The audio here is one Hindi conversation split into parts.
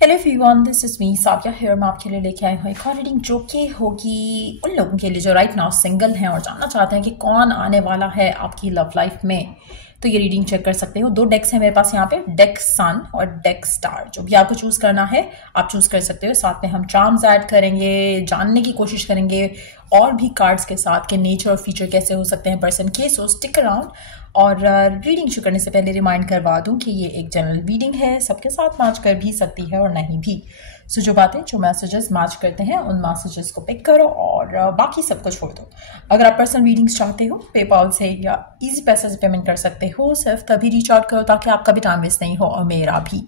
Hello everyone, this is me Saviya here. मैं आपके लिए लेके आई हूँ एक और रीडिंग जो कि होगी उन लोगों के लिए जो राइट नाउ सिंगल हैं और जानना चाहते हैं कि कौन आने वाला है आपकी लव लाइफ में। तो ये रीडिंग चेक कर सकते हो। दो डेक्स हैं मेरे पास यहाँ पे, डेक सन और डेक स्टार। जो भी आपको चूज करना है आप चूज कर सकते हो। साथ में हम चार्म्स ऐड करेंगे, जानने की कोशिश करेंगे और भी कार्ड्स के साथ के नेचर और फीचर कैसे हो सकते हैं पर्सन के। सो स्टिक अराउंड। और रीडिंग शुरू करने से पहले रिमाइंड करवा दूं कि ये एक जनरल रीडिंग है, सबके साथ मैच कर भी सकती है और नहीं भी। सो जो बातें जो मैसेजेस मैच करते हैं उन मैसेजेस को पिक करो और बाकी सबको छोड़ दो। अगर आप पर्सनल रीडिंग्स चाहते हो पेपाल से या इजी पैसे से पेमेंट कर सकते हो। सिर्फ तभी रीच आउट करो ताकि आपका भी टाइम वेस्ट नहीं हो और मेरा भी।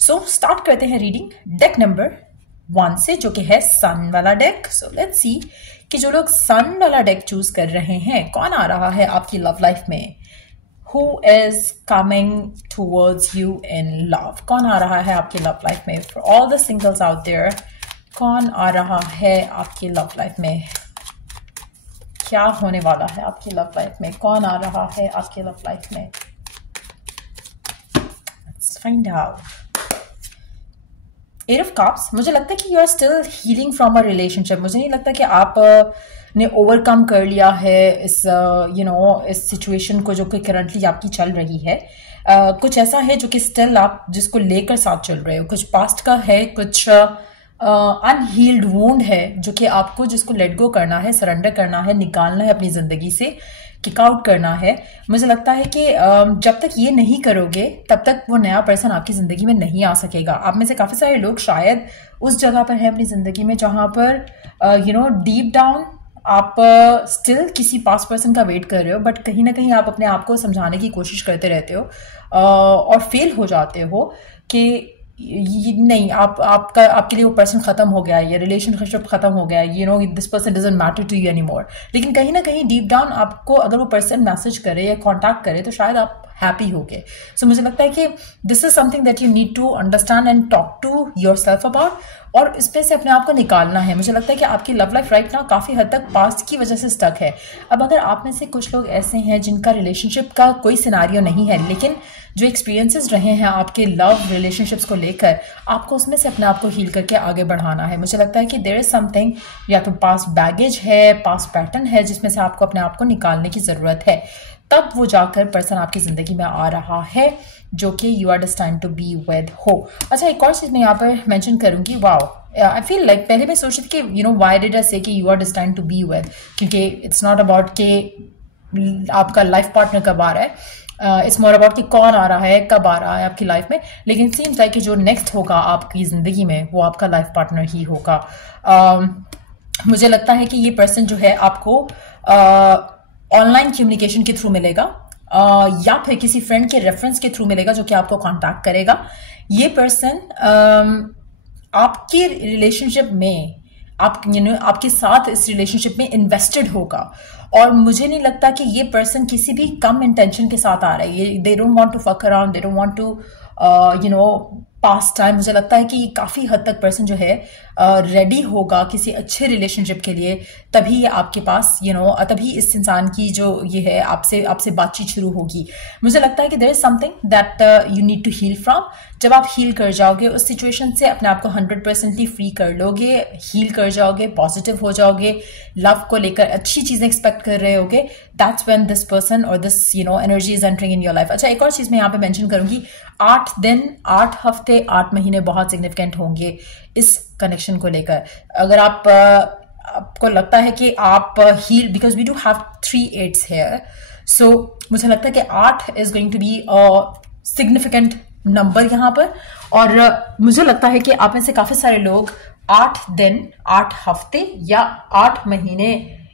सो स्टार्ट करते हैं रीडिंग डेक नंबर 1 से, जो कि है सन वाला डेक। सो लेट्स सी कि जो लोग सन वाला डेक चूज कर रहे हैं कौन आ रहा है आपकी लव लाइफ में। Who is coming towards you in love? कौन आ रहा है आपकी लव लाइफ में? For all the singles out there, कौन आ रहा है आपकी लव लाइफ में? क्या होने वाला है आपकी लव लाइफ में? कौन आ रहा है आपकी लव लाइफ में? Let's find out. Eight of Cups. मुझे लगता है कि you are still healing from a relationship. मुझे नहीं लगता कि आप ने ओवरकम कर लिया है इस इस सिचुएशन को जो कि करंटली आपकी चल रही है। कुछ ऐसा है जो कि स्टिल आप जिसको लेकर साथ चल रहे हो। कुछ पास्ट का है, कुछ अनहील्ड वुंड है जो कि आपको जिसको लेट गो करना है, सरेंडर करना है, निकालना है अपनी जिंदगी से, किक आउट करना है। मुझे लगता है कि जब तक ये नहीं करोगे तब तक वो नया पर्सन आपकी जिंदगी में नहीं आ सकेगा। आप में से काफी सारे लोग शायद उस जगह पर हैं अपनी जिंदगी में जहां पर डीप डाउन आप स्टिल किसी पास पर्सन का वेट कर रहे हो, बट कहीं ना कहीं आप अपने आप को समझाने की कोशिश करते रहते हो और फेल हो जाते हो कि नहीं, आपके लिए वो पर्सन खत्म हो गया है, ये रिलेशनशिप खत्म हो गया है, this person doesn't matter to you any more. लेकिन कहीं ना कहीं डीप डाउन आपको अगर वो पर्सन मैसेज करे या कॉन्टैक्ट करे तो शायद आप हैप्पी हो गए। सो मुझे लगता है कि this is something that you need to understand and talk to yourself about, और इसमें से अपने आप को निकालना है। मुझे लगता है कि आपकी लव लाइफ राइट नाउ काफी हद तक पास्ट की वजह से स्टक है। अब अगर आप में से कुछ लोग ऐसे हैं जिनका रिलेशनशिप का कोई सिनारियो नहीं है, लेकिन जो एक्सपीरियंसेस रहे हैं आपके लव रिलेशनशिप्स को लेकर, आपको उसमें से अपने आप को हील करके आगे बढ़ाना है। मुझे लगता है कि देयर इज समथिंग, या तो पास्ट बैगेज है, पास्ट पैटर्न है जिसमें से आपको अपने आप को निकालने की जरूरत है। तब वो जाकर पर्सन आपकी जिंदगी में आ रहा है जो कि you are destined to be with हो। अच्छा, एक और चीज मैं यहाँ पर मेंशन करूंगी। वाओ, आई फील लाइक पहले मैं सोच रही थी कि व्हाई डिड आई से कि you are destined to be with, क्योंकि इट्स नॉट अबाउट कि आपका लाइफ पार्टनर कब आ रहा है, इट्स मोर अबाउट कि कौन आ रहा है, कब आ रहा है आपकी लाइफ में। लेकिन सीम्स लाइक कि जो नेक्स्ट होगा आपकी जिंदगी में वो आपका लाइफ पार्टनर ही होगा। मुझे लगता है कि ये पर्सन जो है आपको ऑनलाइन कम्युनिकेशन के थ्रू मिलेगा या फिर किसी फ्रेंड के रेफरेंस के थ्रू मिलेगा जो कि आपको कांटेक्ट करेगा। ये पर्सन आपके रिलेशनशिप में आपके साथ इस रिलेशनशिप में इन्वेस्टेड होगा, और मुझे नहीं लगता कि ये पर्सन किसी भी कम इंटेंशन के साथ आ रहा है। They don't want to fuck around, they don't want to pass time. मुझे लगता है कि काफी हद तक पर्सन जो है रेडी होगा किसी अच्छे रिलेशनशिप के लिए, तभी ये आपके पास तभी इस इंसान की जो ये है आपसे बातचीत शुरू होगी। मुझे लगता है कि there is something that you need to heal from. जब आप हील कर जाओगे उस सिचुएशन से, अपने आप को 100% फ्री कर लोगे, हील कर जाओगे, पॉजिटिव हो जाओगे, लव को लेकर अच्छी चीजें एक्सपेक्ट कर रहे होगे, दैट्स व्हेन दिस पर्सन और this energy is entering in your life. अच्छा, एक और चीज मैं यहाँ पे मेंशन करूंगी, 8 दिन, 8 हफ्ते, 8 महीने बहुत सिग्निफिकेंट होंगे इस कनेक्शन को लेकर। अगर आपको लगता है कि आप heal, because we do have 3 8s here, so मुझे लगता है कि 8 is going to be a significant number यहाँ पर। और मुझे लगता है कि आप में से काफी सारे लोग 8 दिन, 8 हफ्ते या 8 महीने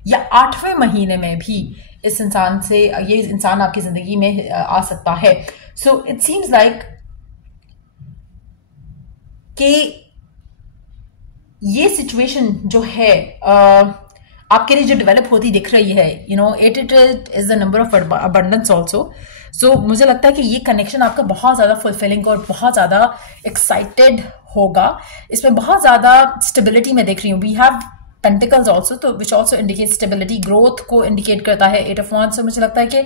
या 8वें महीने में भी इस इंसान से, ये इंसान आपकी जिंदगी में आ सकता है। सो इट सीम्स लाइक कि ये सिचुएशन जो है आपके लिए जो डेवलप होती दिख रही है, 8 is the number of abundance also. So मुझे लगता है कि ये कनेक्शन आपका बहुत ज्यादा फुलफिलिंग और बहुत ज्यादा एक्साइटेड होगा। इसमें बहुत ज्यादा स्टेबिलिटी में देख रही हूँ। वी हैव पेंटिकल्स ऑल्सो, तो which also indicate stability, growth को इंडिकेट करता है 8 ऑफ wands। so मुझे लगता है कि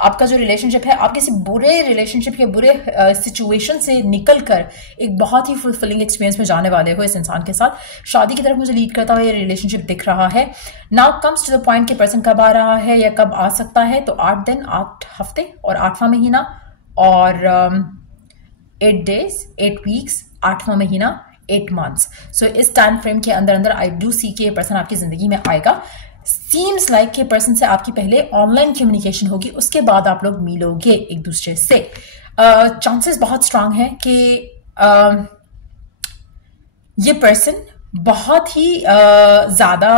आपका जो रिलेशनशिप है, आप किसी बुरे रिलेशनशिप या बुरे सिचुएशन से निकल कर एक बहुत ही फुलफिलिंग एक्सपीरियंस में जाने वाले हो इस इंसान के साथ। शादी की तरफ मुझे लीड करता हुआ ये रिलेशनशिप दिख रहा है। Now comes to the point कि पर्सन कब आ रहा है या कब आ सकता है, तो 8 दिन, 8 हफ्ते और 8वां महीना, और 8 days, 8 weeks, 8वां महीना, 8 months। सो इस टाइम फ्रेम के अंदर अंदर आई डू सी के पर्सन आपकी जिंदगी में आएगा। सीम्स लाइक कि पर्सन से आपकी पहले ऑनलाइन कम्युनिकेशन होगी, उसके बाद आप लोग मिलोगे एक दूसरे से। चांसेस बहुत स्ट्रांग है कि ये पर्सन बहुत ही ज्यादा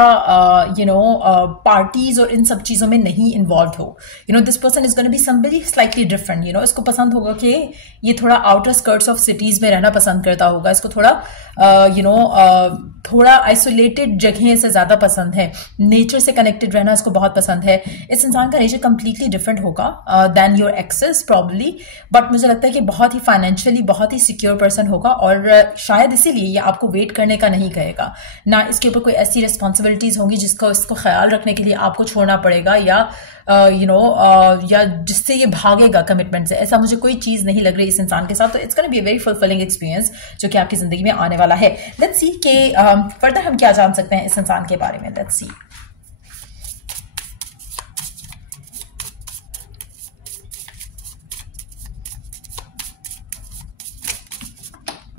पार्टीज और इन सब चीजों में नहीं इन्वॉल्व हो। This person is gonna be somebody slightly different. इसको पसंद होगा कि ये थोड़ा आउटर स्कर्ट्स ऑफ सिटीज में रहना पसंद करता होगा, इसको थोड़ा थोड़ा आइसोलेटेड जगह से ज्यादा पसंद है, नेचर से कनेक्टेड रहना इसको बहुत पसंद है। इस इंसान का नेचर कंप्लीटली डिफरेंट होगा than your exes probably, but मुझे लगता है कि बहुत ही फाइनेंशियली बहुत ही सिक्योर पर्सन होगा, और शायद इसीलिए ये आपको वेट करने का नहीं कहेगा, ना इसके ऊपर कोई ऐसी रिस्पॉन्सिबिलिटीज होंगी जिसको इसको ख्याल रखने के लिए आपको छोड़ना पड़ेगा, या या जिससे ये भागेगा कमिटमेंट से। ऐसा मुझे कोई चीज नहीं लग रही इस इंसान के साथ। तो it's gonna be a very fulfilling experience जो कि आपकी जिंदगी में आने वाला है। लेट्स सी कि फर्दर हम क्या जान सकते हैं इस इंसान के बारे में। Let's see.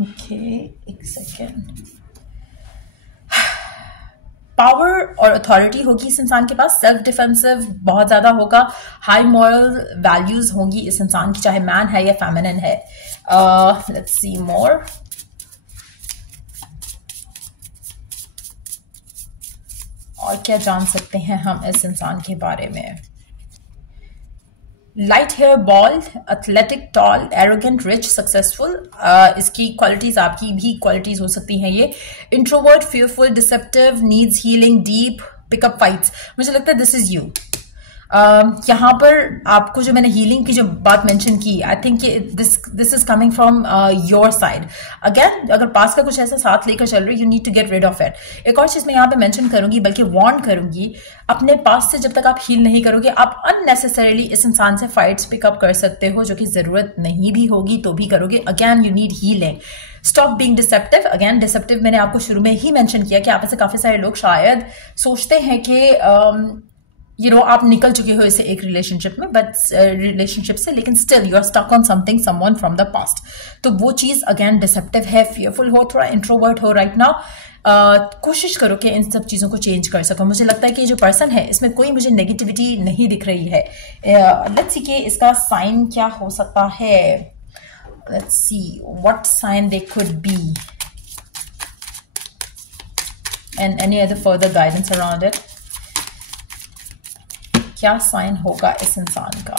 ओके, एक सेकेंड। पावर और अथॉरिटी होगी इस इंसान के पास, सेल्फ डिफेंसिव बहुत ज्यादा होगा, हाई मॉरल वैल्यूज होंगी इस इंसान की, चाहे मैन है या फेमिनिन है। लेट्स सी मोर। और क्या जान सकते हैं हम इस इंसान के बारे में। Light hair, bald, athletic, tall, arrogant, rich, successful, इसकी क्वालिटीज आपकी भी क्वालिटीज हो सकती हैं ये। Introvert, fearful, deceptive, needs healing, deep, pick up fights. मुझे लगता है दिस इज यू। यहाँ पर आपको जो मैंने हीलिंग की जो बात मेंशन की, I think this is coming from your side. Again, अगर पास का कुछ ऐसा साथ लेकर चल रहे, you need to get rid of it. एक और चीज मैं यहाँ पे मेंशन करूंगी, बल्कि वार्न करूंगी, अपने पास से जब तक आप हील नहीं करोगे, आप अननेसेसरीली इस इंसान से फाइट्स पिकअप कर सकते हो, जो कि जरूरत नहीं भी होगी तो भी करोगे। Again, you need healing. Stop being deceptive. Again, deceptive मैंने आपको शुरू में ही मेंशन किया कि आप में से काफी सारे लोग शायद सोचते हैं कि आप निकल चुके हो इसे एक रिलेशनशिप में, बट रिलेशनशिप से, लेकिन still you are stuck on something, someone from the past. तो वो चीज अगेन डिसेप्टिव है, फियरफुल हो, थोड़ा इंट्रोवर्ट हो राइट नाउ। कोशिश करो कि इन सब चीजों को चेंज कर सको। मुझे लगता है कि जो पर्सन है इसमें कोई मुझे नेगेटिविटी नहीं दिख रही है। लेट्स सी कि इसका साइन क्या हो सकता है। Let's see what sign they could be and any other further guidance around it. क्या साइन होगा इस इंसान का।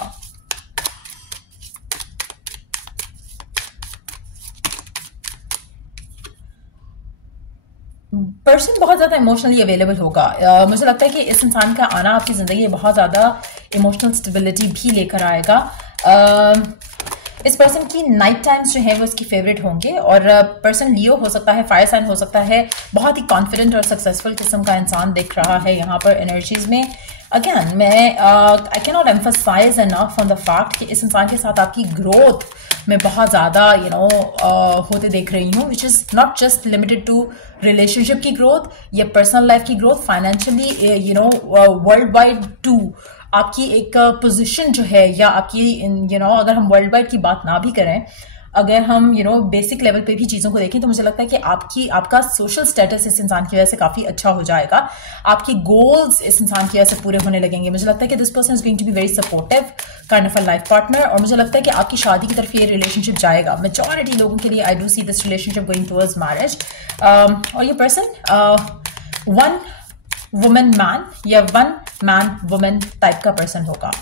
पर्सन बहुत ज्यादा इमोशनली अवेलेबल होगा। मुझे लगता है कि इस इंसान का आना आपकी जिंदगी में बहुत ज्यादा इमोशनल स्टेबिलिटी भी लेकर आएगा। इस पर्सन की नाइट टाइम्स जो है वो इसकी फेवरेट होंगे, और पर्सन लियो हो सकता है, फायर साइन हो सकता है, बहुत ही कॉन्फिडेंट और सक्सेसफुल किस्म का इंसान दिख रहा है यहाँ पर एनर्जीज में। अगेन, मैं I can not emphasise enough on the fact कि इस इंसान के साथ आपकी ग्रोथ में बहुत ज़्यादा होते देख रही हूँ, which is not just limited to relationship की ग्रोथ या पर्सनल लाइफ की growth, financially world wide to आपकी एक पोजीशन जो है, या आपकी अगर हम वर्ल्ड वाइड की बात ना भी करें, अगर हम बेसिक लेवल पे भी चीज़ों को देखें, तो मुझे लगता है कि आपका सोशल स्टेटस इस इंसान की वजह से काफ़ी अच्छा हो जाएगा। आपके गोल्स इस इंसान की वजह से पूरे होने लगेंगे। मुझे लगता है कि this person is going to be very supportive kind of a life partner, और मुझे लगता है कि आपकी शादी की तरफ ये रिलेशनशिप जाएगा। मेजॉरिटी लोगों के लिए I do see this relationship going towards marriage. और ये पर्सन वन वुमेन मैन या वन मैन वुमेन टाइप का पर्सन होगा।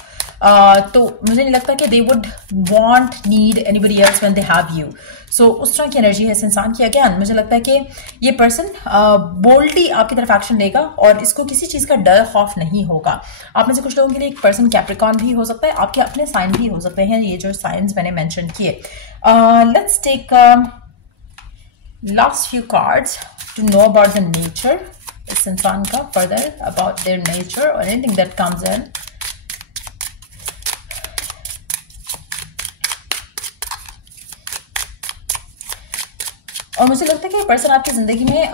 तो मुझे नहीं लगता कि they would want need anybody else when they have you. So उस तरह की एनर्जी है इस इंसान की। अगेन, मुझे लगता है कि ये पर्सन बोल्डली आपकी तरफ एक्शन लेगा, और इसको किसी चीज़ का डर खौफ नहीं होगा। आप में से कुछ लोगों के लिए एक पर्सन कैप्रिकॉर्न भी हो सकता है, आपके अपने साइन भी हो सकते हैं, ये जो साइंस मैंने मेंशन किए। Let's take last few cards to know about the nature इस इंसान का फर्दर अबाउट देयर नेचर और एनीथिंग दैट कम्स इन। और मुझे लगता है कि पर्सन आपकी जिंदगी में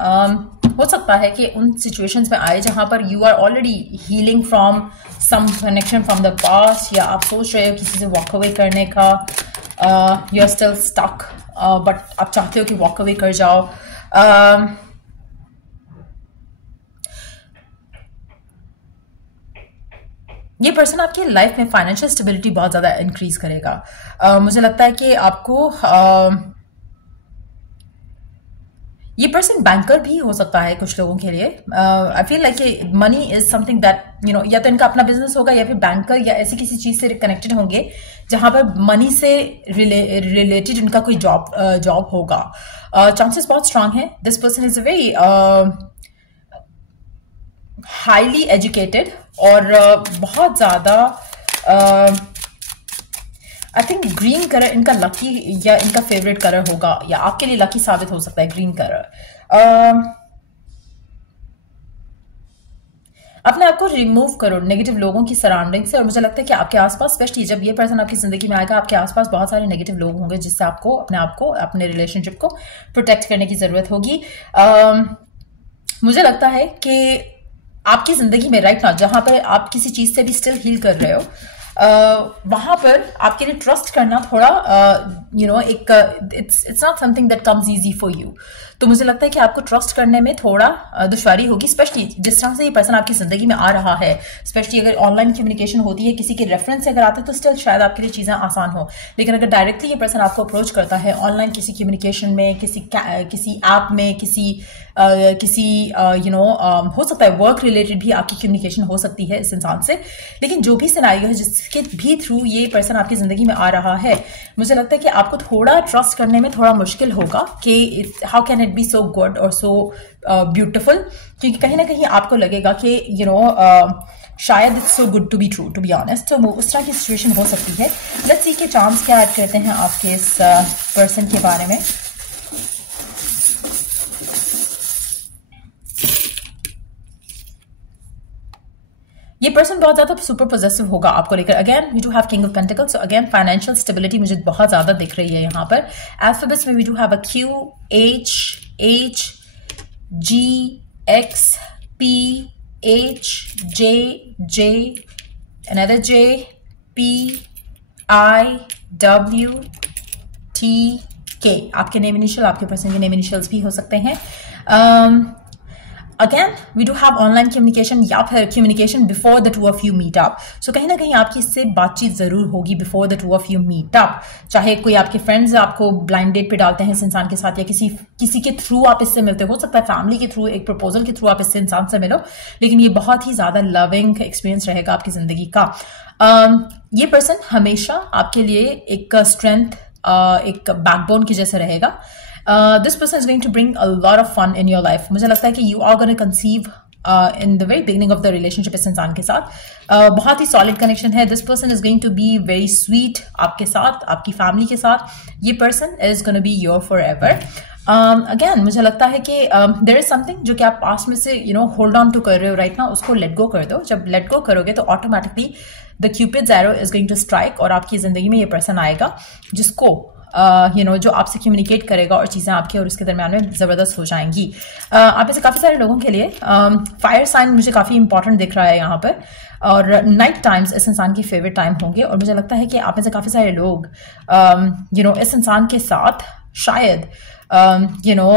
हो सकता है कि उन सिचुएशंस में आए जहां पर you are already healing from some connection from the past, या आप सोच रहे हो किसी से वॉक अवे करने का, you are still stuck but आप चाहते हो कि वॉक अवे कर जाओ। ये पर्सन आपकी लाइफ में फाइनेंशियल स्टेबिलिटी बहुत ज़्यादा इंक्रीज करेगा। मुझे लगता है कि आपको ये पर्सन बैंकर भी हो सकता है कुछ लोगों के लिए। I feel like money is something that you know, या तो इनका अपना बिजनेस होगा या फिर बैंकर या ऐसी किसी चीज से कनेक्टेड होंगे जहां पर मनी से रिलेटेड इनका कोई जॉब होगा। चांसेस बहुत स्ट्रांग है। This person is a very highly educated और बहुत ज्यादा आई थिंक ग्रीन कलर इनका लकी या इनका फेवरेट कलर होगा, या आपके लिए लकी साबित हो सकता है ग्रीन कलर। अपने आप को रिमूव करो नेगेटिव लोगों की सराउंडिंग से। और मुझे लगता है कि आपके आसपास, स्पेशली जब ये पर्सन आपकी जिंदगी में आएगा, आपके आसपास बहुत सारे नेगेटिव लोग होंगे जिससे आपको अपने आप को, अपने रिलेशनशिप को प्रोटेक्ट करने की जरूरत होगी। मुझे लगता है कि आपकी जिंदगी में राइट नाउ जहां पर आप किसी चीज से भी स्टिल हील कर रहे हो, वहां पर आपके लिए ट्रस्ट करना थोड़ा यू नो एक it's not something that comes easy for you. तो मुझे लगता है कि आपको ट्रस्ट करने में थोड़ा दुश्वारी होगी, स्पेशली जिस तरह से ये पर्सन आपकी जिंदगी में आ रहा है। स्पेशली अगर ऑनलाइन कम्युनिकेशन होती है, किसी के रेफरेंस से अगर आता है तो स्टिल शायद आपके लिए चीजें आसान हो, लेकिन अगर डायरेक्टली ये पर्सन आपको अप्रोच करता है ऑनलाइन किसी कम्युनिकेशन में, किसी ऐप में, किसी यू नो हो सकता है वर्क रिलेटेड भी आपकी कम्युनिकेशन हो सकती है इस इंसान से। लेकिन जो भी सिनेरियो है जिसके भी थ्रू ये पर्सन आपकी जिंदगी में आ रहा है, मुझे लगता है कि आपको थोड़ा ट्रस्ट करने में थोड़ा मुश्किल होगा कि how can it be so good और सो ब्यूटिफुल, क्योंकि कहीं ना कहीं आपको लगेगा कि यू नो शायद it's so good to be true, to be honest. तो उस तरह की सिचुएशन हो सकती है। लेट्स सी के चांस क्या ऐड करते हैं आपके इस पर्सन के बारे में। ये पर्सन बहुत ज्यादा सुपर पॉजिटिव होगा आपको लेकर। Again we do have king of pentacles, so again financial stability मुझे बहुत ज्यादा दिख रही है यहाँ पर। अल्फाबेट्स में we do have a Q, H, G, X, P, H, J, another J, P, I, W, T, K। आपके नेम इनिशियल, आपके पर्सन के नेम इनिशियल्स भी हो सकते हैं। Again we do have online communication या फिर communication before the two of you meet up. So कहीं ना कहीं आपकी इससे बातचीत जरूर होगी before the two of you meet up. चाहे कोई आपके फ्रेंड्स आपको ब्लाइंड डेट पे डालते हैं इस इंसान के साथ, या किसी के थ्रू आप इससे मिलते हो सकता है फैमिली के थ्रू, एक प्रपोजल के थ्रू आप इससे इंसान से मिलो, लेकिन ये बहुत ही ज्यादा लविंग एक्सपीरियंस रहेगा आपकी जिंदगी का। ये पर्सन हमेशा आपके लिए एक स्ट्रेंथ, एक बैकबोन की जैसे रहेगा। This person is going to bring a lot of fun in your life. मुझे लगता है कि you are going to conceive in the very beginning of the relationship इस इंसान के साथ। बहुत ही solid connection है। This person is going to be very sweet आपके साथ, आपकी family के साथ। ये person is going to be your forever. Again मुझे लगता है कि there is something जो कि आप पास में से you know hold on to कर रहे हो right now, उसको let go कर दो। जब let go करोगे तो automatically the Cupid's arrow is going to strike और आपकी जिंदगी में ये person आएगा जिसको यू नो जो आपसे कम्युनिकेट करेगा और चीज़ें आपके और उसके दरम्यान में ज़बरदस्त हो जाएंगी। आप में से काफ़ी सारे लोगों के लिए फायर साइन मुझे काफ़ी इंपॉर्टेंट दिख रहा है यहाँ पर, और नाइट टाइम्स इस इंसान की फेवरेट टाइम होंगे। और मुझे लगता है कि आप में से काफ़ी सारे लोग यू नो इस इंसान के साथ शायद यू नो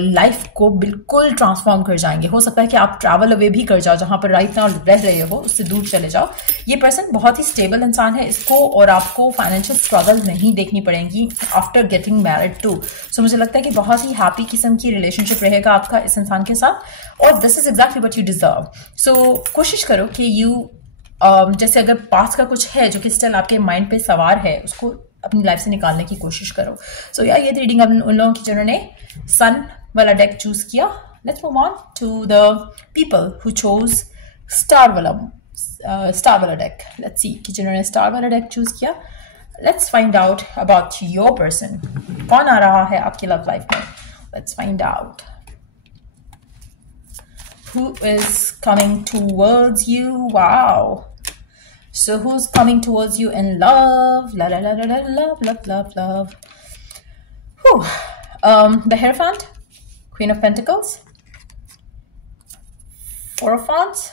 लाइफ को बिल्कुल ट्रांसफॉर्म कर जाएंगे। हो सकता है कि आप ट्रैवल अवे भी कर जाओ, जहां पर राइट नाउ रह रहे हो उससे दूर चले जाओ। ये पर्सन बहुत ही स्टेबल इंसान है, इसको और आपको फाइनेंशियल स्ट्रगल नहीं देखनी पड़ेगी आफ्टर गेटिंग मैरिड टू। सो मुझे लगता है कि बहुत ही हैप्पी किस्म की रिलेशनशिप रहेगा आपका इस इंसान के साथ, और this is exactly what you deserve. So कोशिश करो कि यू जैसे अगर पास्ट का कुछ है जो कि स्टिल आपके माइंड पे सवार है, उसको अपनी लाइफ से निकालने की कोशिश करो। सो यार ये रीडिंग अब उन लोगों की जिन्होंने सन वाला डेक चूज किया। Let's move on to the people who chose star वाला डेक। लेट्स सी कि जिन्होंने स्टार वाला डेक चूज किया। Let's find out about your person. कौन आ रहा है आपकी लव लाइफ में? Let's find out Who is coming towards you? Wow. So who's coming towards you in love? La la la la la, love, love, love, love. Whew. The Hierophant, Queen of Pentacles, Four of Wands,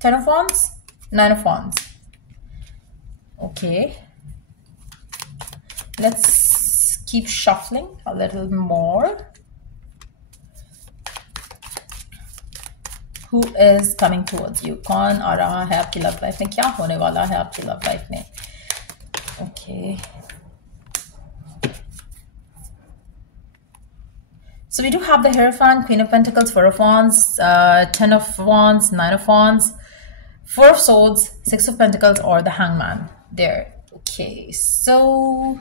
Ten of Wands, Nine of Wands. Okay. Let's keep shuffling a little more. Who is coming towards you? कौन आ रहा है आपकी लव लाइफ में? क्या होने वाला है आपकी लव लाइफ में? Okay. So we do have the Hierophant, Queen of Pentacles, Four of Wands, Ten of Wands, Nine of Wands, Four of Swords, Six of Pentacles, or the Hangman there. Okay, so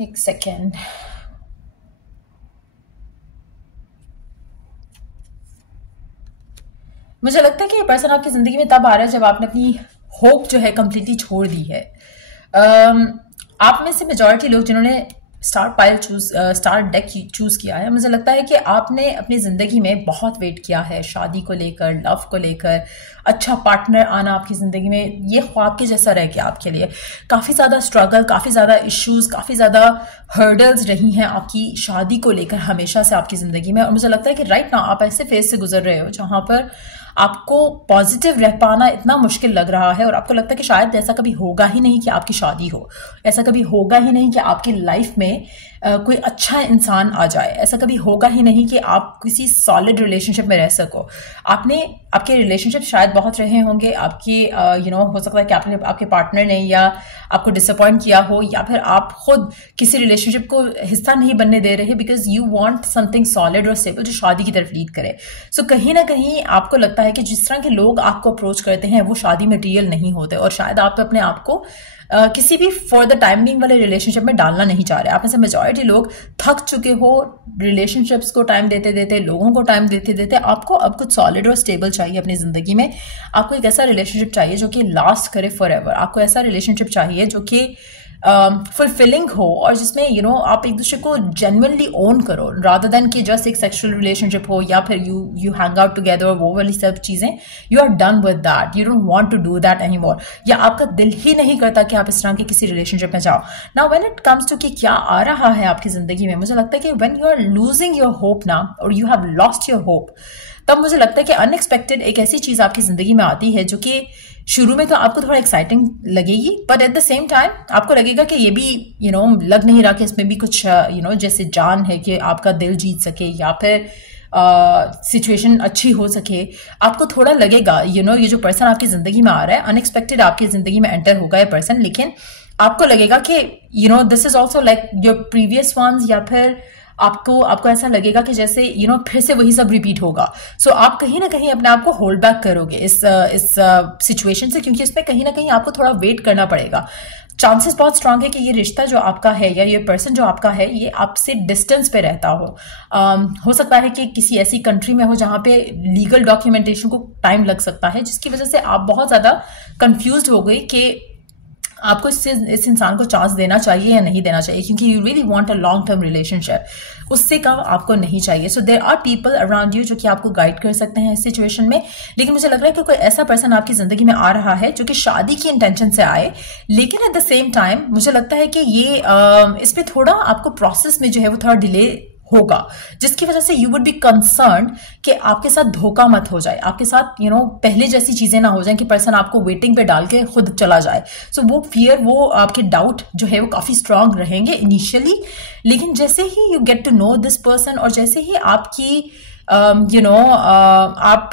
एक सेकेंड. मुझे लगता है कि ये पर्सन आपकी जिंदगी में तब आ रहा है जब आपने अपनी होप जो है कंप्लीटली छोड़ दी है. आप में से मेजॉरिटी लोग जिन्होंने स्टार डेक चूज किया है, मुझे लगता है कि आपने अपनी जिंदगी में बहुत वेट किया है शादी को लेकर, लव को लेकर, अच्छा पार्टनर आना आपकी जिंदगी में. ये ख्वाब के जैसा रह गया आपके लिए. काफी ज्यादा स्ट्रगल, काफी ज्यादा इश्यूज, काफी ज्यादा हर्डल्स रही हैं आपकी शादी को लेकर हमेशा से आपकी जिंदगी में. और मुझे लगता है कि राइट नाउ आप ऐसे फेज से गुजर रहे हो जहां पर आपको पॉजिटिव रह पाना इतना मुश्किल लग रहा है, और आपको लगता है कि शायद ऐसा कभी होगा ही नहीं कि आपकी शादी हो, ऐसा कभी होगा ही नहीं कि आपकी लाइफ में कोई अच्छा इंसान आ जाए, ऐसा कभी होगा ही नहीं कि आप किसी सॉलिड रिलेशनशिप में रह सको. आपके रिलेशनशिप शायद बहुत रहे होंगे, आपके हो सकता है कि आपने आपके पार्टनर ने या आपको डिसअपॉइंट किया हो, या फिर आप खुद किसी रिलेशनशिप को हिस्सा नहीं बनने दे रहे because you want something solid और स्टेबल जो शादी की तरफ लीड करे. सो कहीं ना कहीं आपको लगता है कि जिस तरह के लोग आपको अप्रोच करते हैं वो शादी मटेरियल नहीं होते, और शायद आप अपने आप को किसी भी फॉर द टाइम बिंग वाले रिलेशनशिप में डालना नहीं चाह रहे. आप में से मेजॉरिटी लोग थक चुके हो रिलेशनशिप्स को टाइम देते देते, लोगों को टाइम देते देते. आपको अब कुछ सॉलिड और स्टेबल चाहिए अपनी जिंदगी में. आपको एक ऐसा रिलेशनशिप चाहिए जो कि लास्ट करे फॉर एवर. आपको ऐसा रिलेशनशिप चाहिए जो कि फुलफिलिंग हो और जिसमें आप एक दूसरे को जेन्युइनली ओन करो, रादर देन कि जस्ट एक सेक्सुअल रिलेशनशिप हो या फिर यू हैंग आउट टुगेदर, वो वाली सब चीजें. You are done with that, you don't want to do that any more, या आपका दिल ही नहीं करता कि आप इस तरह के किसी रिलेशनशिप में जाओ. Now when it comes to कि क्या आ रहा है आपकी जिंदगी में, मुझे लगता है कि when you are losing your hope ना, और you have lost your hope, तब मुझे लगता है कि अनएक्सपेक्टेड एक ऐसी चीज आपकी जिंदगी में आती है जो कि शुरू में तो आपको थोड़ा एक्साइटिंग लगेगी, but at the same time आपको लगेगा कि ये भी लग नहीं रहा कि इसमें भी कुछ जैसे जान है कि आपका दिल जीत सके या फिर सिचुएशन अच्छी हो सके. आपको थोड़ा लगेगा ये जो पर्सन आपकी जिंदगी में आ रहा है अनएक्सपेक्टेड आपकी जिंदगी में एंटर होगा ये पर्सन, लेकिन आपको लगेगा कि this is also like your previous ones, या फिर आपको ऐसा लगेगा कि जैसे फिर से वही सब रिपीट होगा. सो आप कहीं ना कहीं अपने आप को होल्ड बैक करोगे इस सिचुएशन से, क्योंकि इसमें कहीं ना कहीं आपको थोड़ा वेट करना पड़ेगा. चांसेस बहुत स्ट्रांग है कि ये रिश्ता जो आपका है या ये पर्सन जो आपका है ये आपसे डिस्टेंस पे रहता हो सकता है कि किसी ऐसी कंट्री में हो जहां पे लीगल डॉक्यूमेंटेशन को टाइम लग सकता है, जिसकी वजह से आप बहुत ज्यादा कंफ्यूज हो गई कि आपको इस इंसान को चांस देना चाहिए या नहीं देना चाहिए, क्योंकि you really want a long term relationship. उससे कम आपको नहीं चाहिए. So there are people around you जो कि आपको गाइड कर सकते हैं इस सिचुएशन में, लेकिन मुझे लग रहा है कि कोई ऐसा पर्सन आपकी जिंदगी में आ रहा है जो कि शादी की इंटेंशन से आए, लेकिन एट द सेम टाइम मुझे लगता है कि ये इसमें थोड़ा आपको प्रोसेस में जो है वो थोड़ा डिले होगा, जिसकी वजह से यू वुड बी कंसर्न कि आपके साथ धोखा मत हो जाए, आपके साथ पहले जैसी चीजें ना हो जाए कि पर्सन आपको वेटिंग पे डाल के खुद चला जाए. सो वो फियर, वो आपके डाउट जो है वो काफी स्ट्रांग रहेंगे इनिशियली, लेकिन जैसे ही you get to know this person और जैसे ही आपकी आप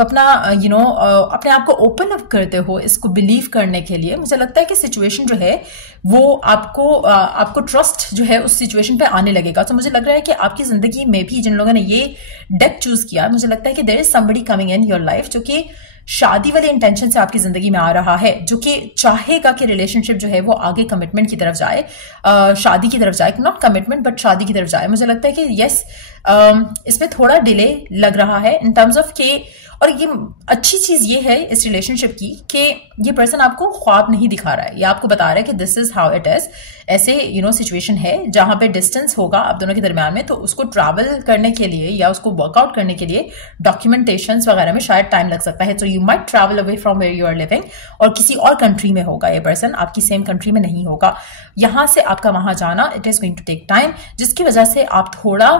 अपना अपने आप को ओपन अप करते हो इसको बिलीव करने के लिए, मुझे लगता है कि सिचुएशन जो है वो आपको ट्रस्ट जो है उस सिचुएशन पे आने लगेगा. तो मुझे लग रहा है कि आपकी जिंदगी में भी जिन लोगों ने ये डेक चूज किया, मुझे लगता है कि there is somebody coming in your life जो कि शादी वाले इंटेंशन से आपकी जिंदगी में आ रहा है, जो कि चाहेगा कि रिलेशनशिप जो है वो आगे कमिटमेंट की तरफ जाए, शादी की तरफ जाए, नॉट कमिटमेंट बट शादी की तरफ जाए. मुझे लगता है कि यस इसमें थोड़ा डिले लग रहा है इन टर्म्स ऑफ के और ये अच्छी चीज ये है इस रिलेशनशिप की कि ये पर्सन आपको ख्वाब नहीं दिखा रहा है, ये आपको बता रहा है कि this is how it is. ऐसे सिचुएशन है जहां पे डिस्टेंस होगा आप दोनों के दरमियान में, तो उसको ट्रैवल करने के लिए या उसको वर्कआउट करने के लिए डॉक्यूमेंटेशन वगैरह में शायद टाइम लग सकता है। So you might travel away from where you are living, और किसी और कंट्री में होगा ये पर्सन, आपकी सेम कंट्री में नहीं होगा। यहां से आपका वहां जाना it is going to take time, जिसकी वजह से आप थोड़ा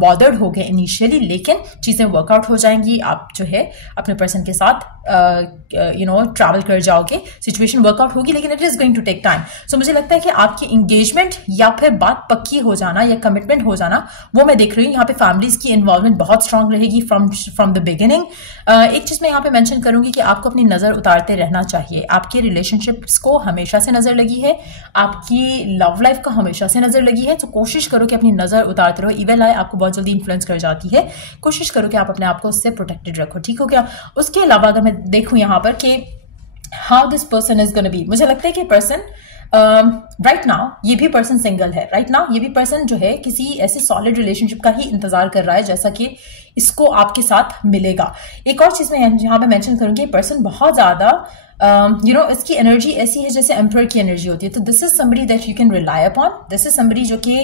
बॉदर्ड हो गए इनिशियली, लेकिन चीजें वर्कआउट हो जाएंगी। आप जो है अपने पर्सन के साथ ट्रैवल कर जाओगे, सिचुएशन वर्कआउट होगी, लेकिन it is going to take time. So मुझे लगता है कि आपकी इंगेजमेंट या फिर बात पक्की हो जाना या कमिटमेंट हो जाना, वो मैं देख रही हूँ। यहाँ पे फैमिलीज की इन्वॉल्वमेंट बहुत स्ट्रांग रहेगी फ्रॉम द बिगिनिंग। एक चीज मैं यहाँ पे मेंशन करूंगी कि आपको अपनी नजर उतारते रहना चाहिए। आपके रिलेशनशिप्स को हमेशा से नजर लगी है, आपकी लव लाइफ को हमेशा से नजर लगी है, तो कोशिश करो कि अपनी नजर उतारते रहो। इविल आई आपको बहुत जल्दी इन्फ्लुएंस कर जाती है, कोशिश करो कि आप अपने आप को उससे प्रोटेक्टेड रखो, ठीक हो क्या। उसके अलावा अगर मैं देखूं यहाँ पर कि how this person is gonna B, मुझे लगता है कि पर्सन राइट नाउ, ये भी पर्सन सिंगल है राइट नाउ, ये भी पर्सन जो है किसी ऐसे सॉलिड रिलेशनशिप का ही इंतजार कर रहा है जैसा कि इसको आपके साथ मिलेगा। एक और चीज मैं यहाँ पे मेंशन करूंगी, पर्सन बहुत ज्यादा इसकी एनर्जी ऐसी है जैसे एम्परर की एनर्जी होती है। तो this is somebody that you can rely upon, this is somebody जो कि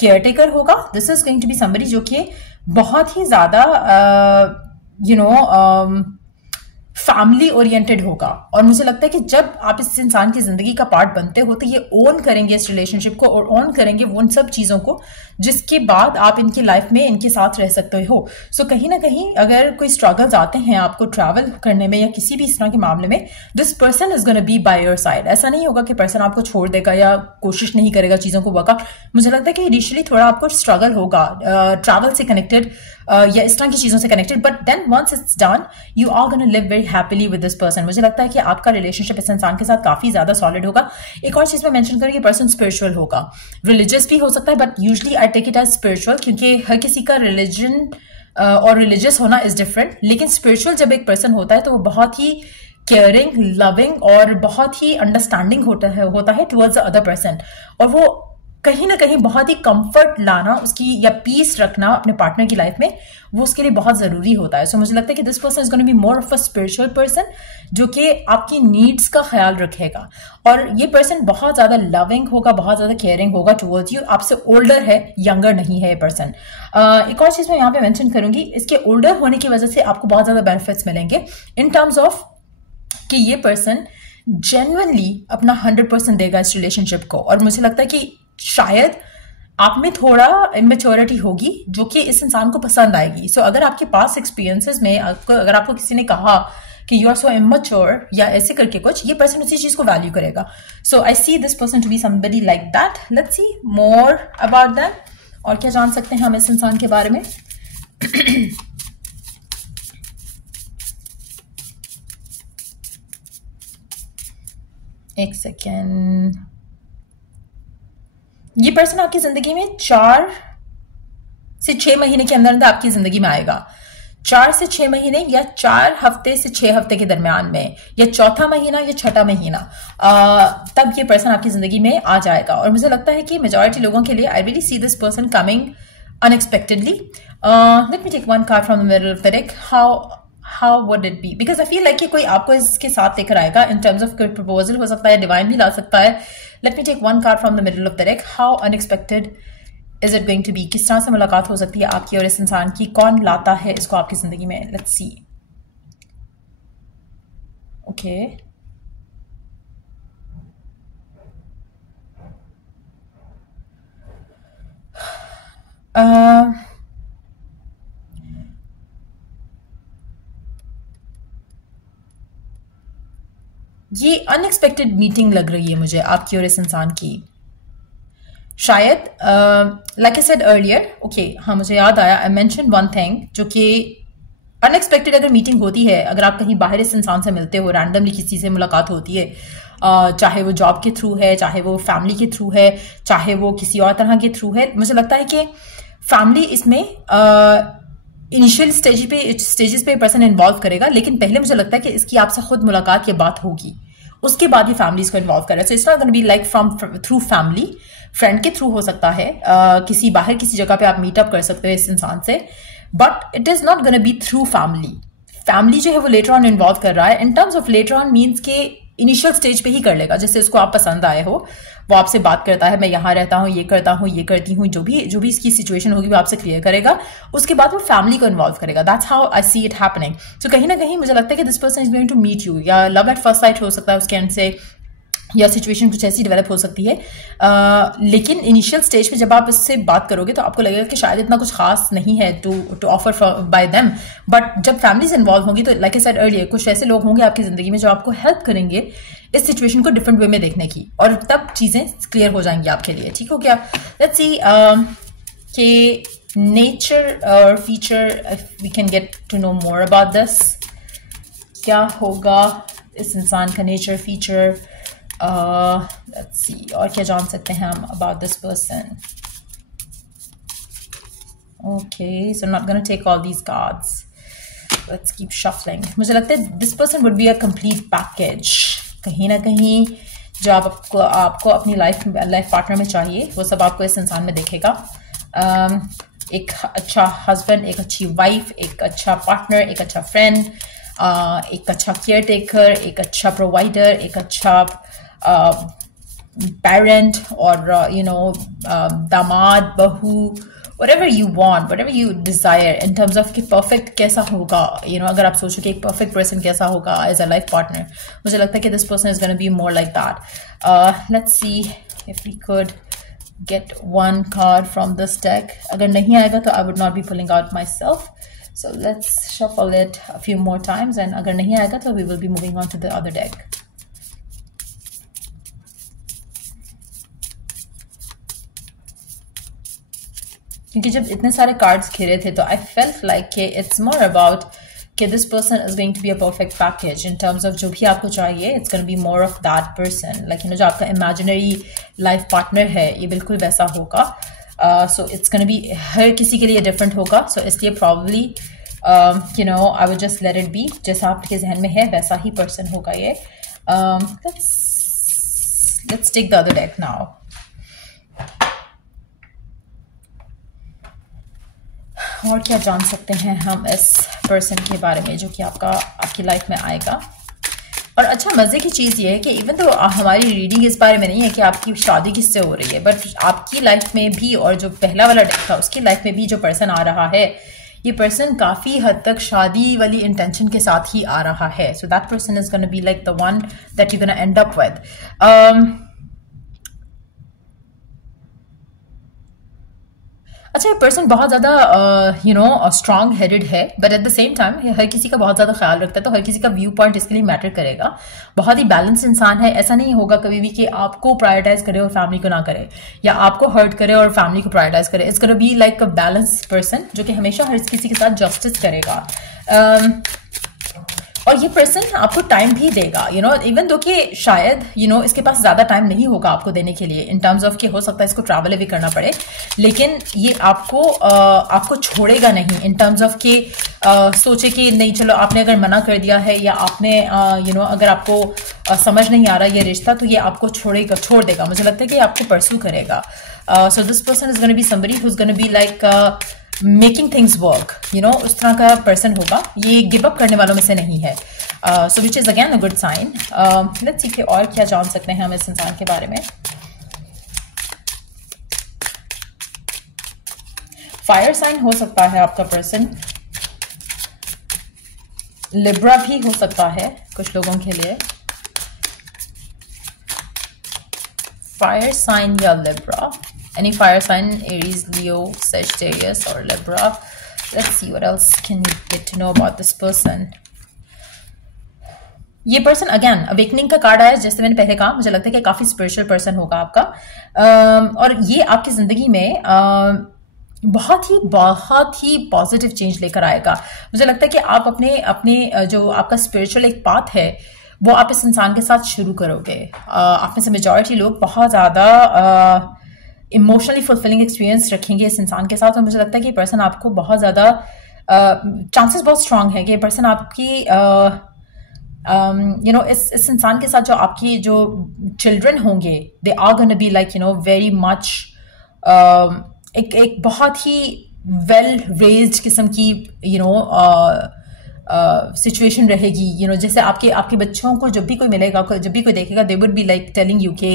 केयर टेकर होगा, this is going to be somebody जो कि बहुत ही ज्यादा फैमिली ओरिएंटेड होगा। और मुझे लगता है कि जब आप इस इंसान की जिंदगी का पार्ट बनते हो तो ये ओन करेंगे इस रिलेशनशिप को, और ओन करेंगे वो उन सब चीजों को जिसके बाद आप इनकी लाइफ में इनके साथ रह सकते हो। सो कहीं ना कहीं अगर कोई स्ट्रगल्स आते हैं आपको ट्रैवल करने में या किसी भी इस तरह के मामले में, this person is gonna B by your side. ऐसा नहीं होगा कि पर्सन आपको छोड़ देगा या कोशिश नहीं करेगा चीजों को वर्कआउट। मुझे लगता है कि इनिशियली थोड़ा आपको स्ट्रगल होगा ट्रैवल से कनेक्टेड या इस तरह की चीजों से connected, but then once it's done you are gonna live very happily with this person. मुझे लगता है कि आपका रिलेशनशिप इस इंसान के साथ काफी ज्यादा सॉलिड होगा। एक और चीज मैं मेंशन करूंगी, पर्सन स्पिरिचुअल होगा, रिलीजियस भी हो सकता है, but usually I take it as spiritual, क्योंकि हर किसी का रिलीजन और रिलीजियस होना इज डिफरेंट। लेकिन स्पिरिचुअल जब एक पर्सन होता है तो वो बहुत ही केयरिंग, लविंग और बहुत ही अंडरस्टैंडिंग होता है टुवर्ड्स द अदर पर्सन, और वो कहीं ना कहीं बहुत ही कंफर्ट लाना उसकी या पीस रखना अपने पार्टनर की लाइफ में, वो उसके लिए बहुत जरूरी होता है। सो मुझे लगता है कि this person is gonna B more of a spiritual person जो कि आपकी नीड्स का ख्याल रखेगा, और ये पर्सन बहुत ज्यादा लविंग होगा, बहुत ज्यादा केयरिंग होगा टुवर्ड्स यू। आपसे ओल्डर है, यंगर नहीं है ये पर्सन। एक और चीज मैं यहाँ पे मेंशन करूंगी, इसके ओल्डर होने की वजह से आपको बहुत ज्यादा बेनिफिट्स मिलेंगे इन टर्म्स ऑफ कि ये पर्सन जेन्युइनली अपना 100% देगा इस रिलेशनशिप को। और मुझे लगता है कि शायद आप में थोड़ा इमेच्योरिटी होगी जो कि इस इंसान को पसंद आएगी। सो अगर आपके पास एक्सपीरियंसेस में अगर आपको किसी ने कहा कि यू आर सो इमेच्योर या ऐसे करके कुछ, ये पर्सन उसी चीज को वैल्यू करेगा। So I see this person to be somebody like that. Let's see more about them, और क्या जान सकते हैं हम इस इंसान के बारे में। एक सेकेंड, ये पर्सन आपकी जिंदगी में 4 से 6 महीने के अंदर अंदर आपकी जिंदगी में आएगा। 4 से 6 महीने या 4 हफ्ते से 6 हफ्ते के दरमियान में, या चौथा महीना या छठा महीना, तब ये पर्सन आपकी जिंदगी में आ जाएगा। और मुझे लगता है कि मेजॉरिटी लोगों के लिए I really see this person coming unexpectedly. Let me take one card from the middle of the deck. how would it be, because I feel like कि कोई आपको इसके साथ लेकर आएगा in terms of कोई proposal हो सकता है, डिवाइन भी ला सकता है। Let me take one card from the middle of the deck. How unexpected is it going to be? किस तरह से मुलाकात हो सकती है आपकी और इस इंसान की, कौन लाता है इसको आपकी जिंदगी में? Let's see. Okay. ये अनएक्सपेक्टेड मीटिंग लग रही है मुझे आपकी और इस इंसान की। शायद like I said earlier, okay हाँ मुझे याद आया, आई मेंशन वन थिंग जो कि अनएक्सपेक्टेड अगर मीटिंग होती है, अगर आप कहीं बाहर इस इंसान से मिलते हो, रैंडमली किसी से मुलाकात होती है, चाहे वो जॉब के थ्रू है, चाहे वो फैमिली के थ्रू है, चाहे वो किसी और तरह के थ्रू है, मुझे लगता है कि फैमिली इसमें इनिशियल स्टेजेस पे पर्सन इन्वॉल्व करेगा, लेकिन पहले मुझे लगता है कि इसकी आपसे खुद मुलाकात या बात होगी, उसके बाद ही फैमिलीज को इन्वॉल्व करेगा। So it's not gonna be like from through family, friend के थ्रू हो सकता है, किसी बाहर किसी जगह पे आप मीटअप कर सकते हो इस इंसान से, but it is not gonna be through family. Family जो है वो लेटर ऑन इन्वॉल्व कर रहा है, इन terms of later on means के इनिशियल स्टेज पे ही कर लेगा, जैसे उसको आप पसंद आए हो, वो आपसे बात करता है, मैं यहाँ रहता हूँ, ये करता हूँ, ये करती हूँ, जो भी इसकी सिचुएशन होगी वो आपसे क्लियर करेगा, उसके बाद वो फैमिली को इन्वॉल्व करेगा. That's how I see it happening. So कहीं ना कहीं मुझे लगता है कि this person is going to meet you, या लव एट फर्स्ट साइट हो सकता है उसके एंड से, या सिचुएशन कुछ ऐसी डेवलप हो सकती है. लेकिन इनिशियल स्टेज पे जब आप इससे बात करोगे तो आपको लगेगा कि शायद इतना कुछ खास नहीं है to offer by them. But जब फैमिलीज इन्वॉल्व होंगी तो लाइक आई सेड अर्लियर, कुछ ऐसे लोग होंगे आपकी जिंदगी में जो आपको हेल्प करेंगे इस सिचुएशन को डिफरेंट वे में देखने की, और तब चीजें क्लियर हो जाएंगी आपके लिए. ठीक हो क्या? लेट्स सी कि नेचर और feature, if we can get to know more about this, क्या होगा इस इंसान का नेचर फीचर. Let's see, और क्या जान सकते हैं हम about this person. Okay, so I'm not going to take all these cards. Let's keep shuffling. मुझे लगता है this person would be a complete package. कहीं ना कहीं जो आपको अपनी लाइफ पार्टनर में चाहिए वो सब आपको इस इंसान में देखेगा. एक अच्छा हस्बैंड, एक अच्छी वाइफ, एक अच्छा पार्टनर, एक अच्छा फ्रेंड, एक अच्छा केयर टेकर, एक अच्छा प्रोवाइडर, एक अच्छा parent, or दामाद, बहू, whatever you want, whatever you desire in terms of कि perfect कैसा होगा. अगर आप सोचो कि एक perfect person कैसा होगा as a life partner, मुझे लगता है कि this person is going to be more like that. Let's see if we could get one card from this deck. अगर नहीं आएगा तो I would not be pulling out myself. So let's shuffle it a few more times, and अगर नहीं आएगा तो we will be moving on to the other deck. क्योंकि जब इतने सारे कार्ड्स खेले थे तो आई फेल्ट लाइक कि इट्स मोर अबाउट कि this person is going to be a perfect package in terms of जो भी आपको चाहिए. It's going to be more of that person, like जो आपका इमेजिनरी लाइफ पार्टनर है ये बिल्कुल वैसा होगा. So it's going to be हर किसी के लिए डिफरेंट होगा. सो इसलिए probably I would just let it be, जैसा आपके जहन में है वैसा ही पर्सन होगा ये. Let's take the other deck now. और क्या जान सकते हैं हम इस पर्सन के बारे में जो कि आपकी लाइफ में आएगा. और अच्छा, मज़े की चीज़ ये है कि इवन तो हमारी रीडिंग इस बारे में नहीं है कि आपकी शादी किससे हो रही है, बट आपकी लाइफ में भी, और जो पहला वाला डेक था उसकी लाइफ में भी जो पर्सन आ रहा है, ये पर्सन काफ़ी हद तक शादी वाली इंटेंशन के साथ ही आ रहा है. So that person is gonna be like the one that you gonna end up with. अच्छा, ये पर्सन बहुत ज़्यादा स्ट्रॉन्ग हेडेड है, but at the same time हर किसी का बहुत ज़्यादा ख्याल रखता है, तो हर किसी का व्यू पॉइंट इसके लिए मैटर करेगा. बहुत ही बैलेंस इंसान है. ऐसा नहीं होगा कभी भी कि आपको प्रायोरिटाइज करे और फैमिली को ना करे, या आपको हर्ट करे और फैमिली को प्रायोरिटाइज करे. It's gonna be like a balance person जो कि हमेशा हर किसी के साथ जस्टिस करेगा. और ये पर्सन आपको टाइम भी देगा, इवन दो कि शायद इसके पास ज़्यादा टाइम नहीं होगा आपको देने के लिए, इन टर्म्स ऑफ कि हो सकता है इसको ट्रैवल भी करना पड़े, लेकिन ये आपको छोड़ेगा नहीं. इन टर्म्स ऑफ कि सोचे कि नहीं, चलो आपने अगर मना कर दिया है, या आपने अगर आपको समझ नहीं आ रहा ये रिश्ता, तो ये आपको छोड़ देगा. मुझे लगता है कि आपको परस्यू करेगा. So this person is gonna be somebody who is gonna be like making things work, उस तरह का पर्सन होगा. ये गिव अप करने वालों में से नहीं है. So which is again a good sign. Let's see कि और क्या जान सकते हैं हम इस इंसान के बारे में. फायर साइन हो सकता है आपका पर्सन. लिब्रा भी हो सकता है कुछ लोगों के लिए. फायर साइन या Libra. Any fire sign, Aries, Leo, Sagittarius, or Libra. Let's see what else can you get to know about this person. ये पर्सन अगेन अवेकनिंग का कार्ड आया, जैसे मैंने पहले कहा. मुझे लगता है कि काफी स्पिरिचुअल पर्सन होगा आपका, और ये आपकी जिंदगी में बहुत ही पॉजिटिव चेंज लेकर आएगा. मुझे लगता है कि आप अपने जो आपका स्पिरिचुअल एक पाथ है वो आप इस इंसान के साथ शुरू करोगे. आप में से मेजॉरिटी लोग बहुत ज्यादा इमोशनली फुलफिलिंग एक्सपीरियंस रखेंगे इस इंसान के साथ, और मुझे लगता है कि पर्सन आपको बहुत ज़्यादा चांसेस बहुत स्ट्रांग है कि ये पर्सन आपकी इस इंसान के साथ जो आपकी जो चिल्ड्रन होंगे, they are gonna be like very much एक बहुत ही वेल रेज्ड किस्म की सिचुएशन रहेगी, जैसे आपके आपके बच्चों को जब भी कोई मिलेगा, जब भी कोई देखेगा, they would be like telling you के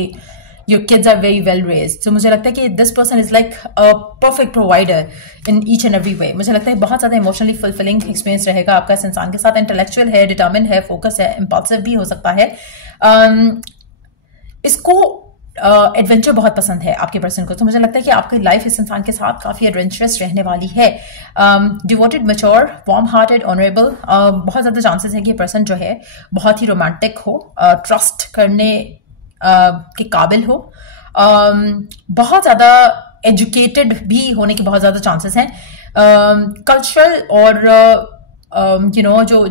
your kids are very well raised. तो मुझे लगता है कि this person is like a perfect provider in each and every way. मुझे लगता है बहुत ज़्यादा इमोशनली फुलफिलिंग एक्सपीरियंस रहेगा आपका इस इंसान के साथ। इंटेलेक्चुअल है, डिटर्मिन है, फोकस है, इम्पल्सिव भी हो सकता है। इसको एडवेंचर बहुत पसंद है आपके पर्सन को। तो मुझे लगता है कि आपकी लाइफ इस इंसान के साथ काफ़ी एडवेंचरस रहने वाली है। Devoted, mature, warm hearted, honourable, बहुत ज़्यादा चांसेस है कि पर्सन जो है बहुत ही रोमांटिक हो, ट्रस्ट करने के काबिल हो, बहुत ज़्यादा एजुकेटेड भी होने के बहुत ज़्यादा चांसेस हैं। कल्चरल और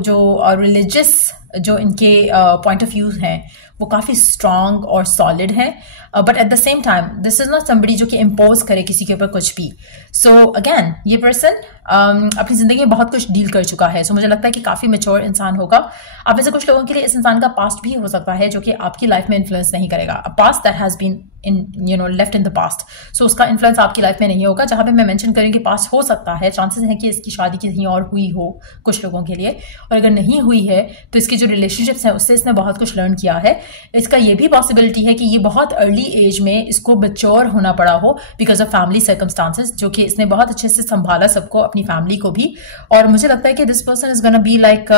जो रिलीजियस जो इनके पॉइंट ऑफ व्यू हैं वो काफ़ी स्ट्रांग और सॉलिड है, but at the same time this is not somebody जो कि इम्पोज करे किसी के ऊपर कुछ भी। सो अगेन ये पर्सन अपनी जिंदगी में बहुत कुछ डील कर चुका है। सो मुझे लगता है कि काफ़ी मैच्योर इंसान होगा। आप में से कुछ लोगों के लिए इस इंसान का पास्ट भी हो सकता है जो कि आपकी लाइफ में इन्फ्लुएंस नहीं करेगा, a past that has been in left in the past. So उसका इन्फ्लुएंस आपकी लाइफ में नहीं होगा। जहाँ पे मैं मेंशन करूँ कि पास्ट हो सकता है, चांसेस हैं कि इसकी शादी कहीं और हुई हो कुछ लोगों के लिए, और अगर नहीं हुई है तो इसकी जो रिलेशनशिप्स हैं उससे इसने बहुत कुछ लर्न किया है। इसका ये भी पॉसिबिलिटी है कि ये बहुत अर्ली एज में इसको मैच्योर होना पड़ा हो बिकॉज ऑफ फैमिली सर्कमस्टांसेस, जो कि इसने बहुत अच्छे से संभाला सबको, अपनी फैमिली को भी। और मुझे लगता है कि this person is gonna be like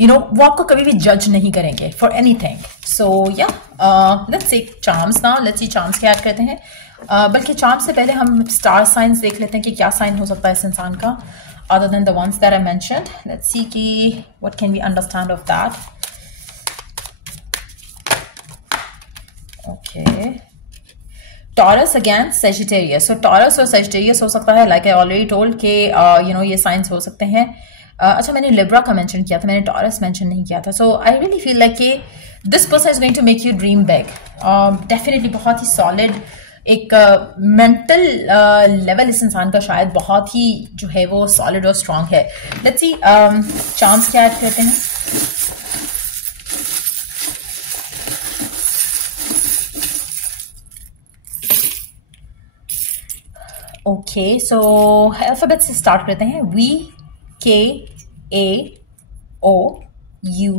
वो आपको कभी भी जज नहीं करेंगे फॉर एनीथिंग। सो या let's see charms now, let's see charms क्या ऐड करते हैं। बल्कि चार्म्स से पहले हम स्टार साइंस देख लेते हैं कि क्या साइन हो सकता है इस इंसान का other than the ones that I mentioned. Let's see ki what can we understand of that. Okay, Taurus again, Sagittarius. So Taurus और Sagittarius हो सकता है, like I already told कि ये signs हो सकते हैं। अच्छा, मैंने Libra का mention किया था, मैंने Taurus mention नहीं किया था। So I really feel like कि this person is going to make you dream big. Definitely बहुत ही solid एक मेंटल लेवल इस इंसान का शायद बहुत ही जो है वो सॉलिड और स्ट्रांग है। लेट्स सी चांस क्या ऐड करते हैं। ओके, सो अल्फाबेट से स्टार्ट करते हैं। V, K, A, O, U,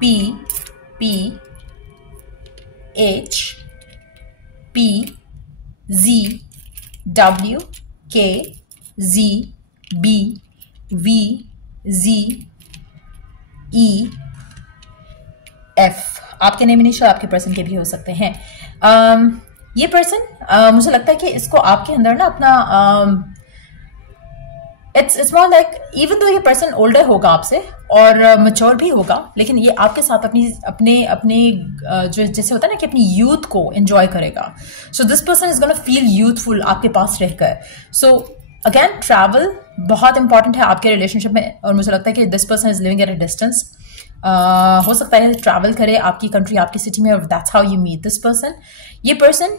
P, P, H, P, Z, W, K, Z, B, V, Z, E, F। आपके नेम इनिशियल आपके पर्सन के भी हो सकते हैं। ये पर्सन मुझे लगता है कि इसको आपके अंदर ना अपना it's more like even though ये पर्सन ओल्डर होगा आपसे और मैच्योर भी होगा, लेकिन ये आपके साथ अपने जो जैसे होता है ना कि अपनी यूथ को एंजॉय करेगा। So this person is gonna feel youthful आपके पास रहकर। सो अगेन ट्रैवल बहुत इंपॉर्टेंट है आपके रिलेशनशिप में, और मुझे लगता है कि this person is living at a distance. हो सकता है ट्रैवल करे आपकी कंट्री, आपकी सिटी में, और that's how you meet this person. ये पर्सन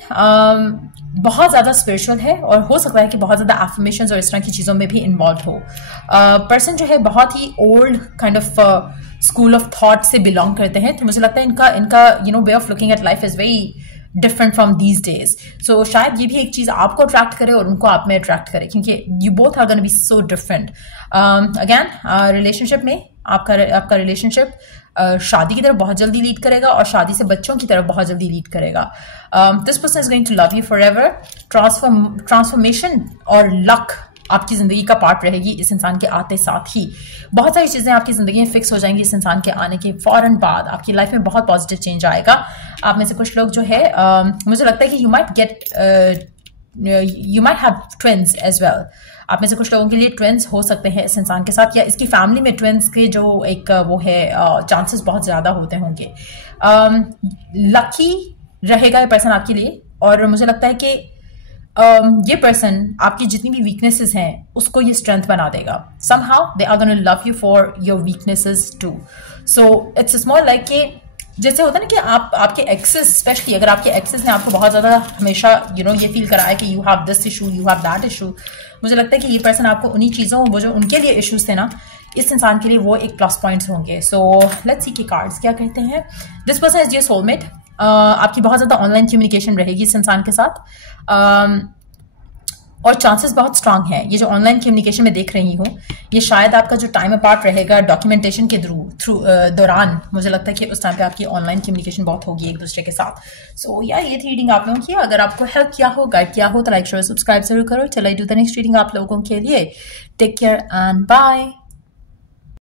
बहुत ज़्यादा स्पिरिचुअल है और हो सकता है कि बहुत ज़्यादा एफर्मेशंस और इस तरह की चीज़ों में भी इन्वॉल्व हो। पर्सन जो है बहुत ही old kind of school of thought से बिलोंग करते हैं। तो मुझे लगता है इनका way of looking at life is very different from these days. So शायद ये भी एक चीज़ आपको अट्रैक्ट करे और उनको आप में अट्रैक्ट करे, क्योंकि you both are gonna be so different. Again relationship में आपका रिलेशनशिप शादी की तरफ बहुत जल्दी लीड करेगा और शादी से बच्चों की तरफ बहुत जल्दी लीड करेगा। This person is going to love you forever. Transformation और लक आपकी ज़िंदगी का पार्ट रहेगी इस इंसान के आते साथ ही। बहुत सारी चीज़ें आपकी ज़िंदगी में फिक्स हो जाएंगी इस इंसान के आने के फ़ौरन बाद। आपकी लाइफ में बहुत पॉजिटिव चेंज आएगा। आप में से कुछ लोग जो है मुझे लगता है कि you might have twins as well. आप में से कुछ लोगों के लिए ट्विन्स हो सकते हैं इस इंसान के साथ, या इसकी फैमिली में ट्विन्स के जो एक वो है चांसेस बहुत ज़्यादा होते होंगे। लकी रहेगा ये पर्सन आपके लिए, और मुझे लगता है कि ये पर्सन आपकी जितनी भी वीकनेसेस हैं उसको ये स्ट्रेंथ बना देगा। Somehow they are gonna love you for your weaknesses too. So it's small like कि जैसे होता है ना कि आपके एक्सेस, स्पेशली अगर आपके एक्सेस ने आपको बहुत ज़्यादा हमेशा ये फील कराया कि you have this issue, you have that issue, मुझे लगता है कि ये पर्सन आपको उन्हीं चीज़ों, वो जो उनके लिए इश्यूज थे ना, इस इंसान के लिए वो एक प्लस पॉइंट्स होंगे। सो लेट्स सी के कार्ड्स क्या कहते हैं। This person is your soulmate. आपकी बहुत ज़्यादा ऑनलाइन कम्युनिकेशन रहेगी इस इंसान के साथ। और चांसेस बहुत स्ट्रांग हैं ये जो ऑनलाइन कम्युनिकेशन में देख रही हूँ, ये शायद आपका जो टाइम अपार्ट रहेगा डॉक्यूमेंटेशन के थ्रू दौरान, मुझे लगता है कि उस टाइम पे आपकी ऑनलाइन कम्युनिकेशन बहुत होगी एक दूसरे के साथ। सो या ये थी रीडिंग आप लोगों की। अगर आपको हेल्प किया हो, गाइड किया हो, तो लाइक शेयर सब्सक्राइब जरूर करो। चलो I do the next reading आप लोगों के लिए। Take care and bye.